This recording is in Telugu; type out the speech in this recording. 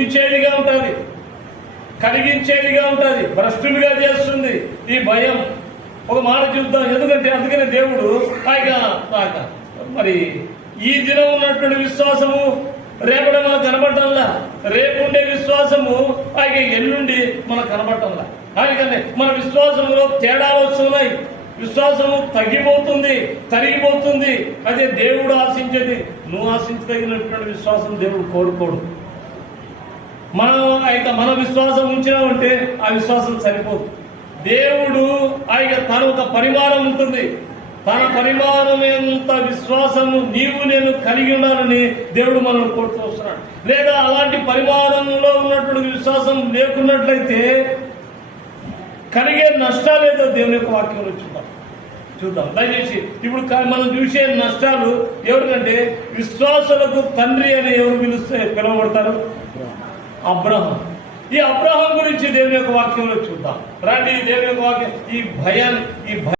కలిగించేదిగా ఉంటుంది, కలిగించేదిగా ఉంటుంది, భ్రష్టులుగా చేస్తుంది ఈ భయం. ఒక మాట చూద్దాం, ఎందుకంటే అందుకనే దేవుడు మరి ఈ దినం ఉన్నటువంటి విశ్వాసము రేపటి మనకు కనబడటంలా, రేపు ఉండే విశ్వాసము ఎల్లుండి మనకు కనబడటంలా. అందుకనే మన విశ్వాసంలో తేడాలు వస్తున్నాయి, విశ్వాసము తగ్గిపోతుంది, తరిగిపోతుంది. అదే దేవుడు ఆశించేది. నువ్వు ఆశించదగినటువంటి విశ్వాసం దేవుడు కోరుకోడు. మన విశ్వాసం ఉంచినామంటే ఆ విశ్వాసం సరిపోదు. దేవుడు తన ఒక పరిమాణం ఉంటుంది, తన పరిమాణం ఎంత విశ్వాసము నీవు నేను కలిగి ఉండాలని దేవుడు మనం కోరుతూ వస్తున్నాడు. లేదా అలాంటి పరిమాణంలో ఉన్నటువంటి విశ్వాసం లేకున్నట్లయితే కలిగే నష్టాలేదో దేవుని యొక్క వాక్యంలో చూద్దాం దయచేసి. ఇప్పుడు మనం చూసే నష్టాలు ఎవరికంటే విశ్వాసులకు తండ్రి అని ఎవరు పిలువబడతారు? అబ్రహాం. ఈ అబ్రహాం గురించి దేవుని యొక్క వాక్యంలో చూద్దాం రండి. దేవుని యొక్క వాక్యం ఈ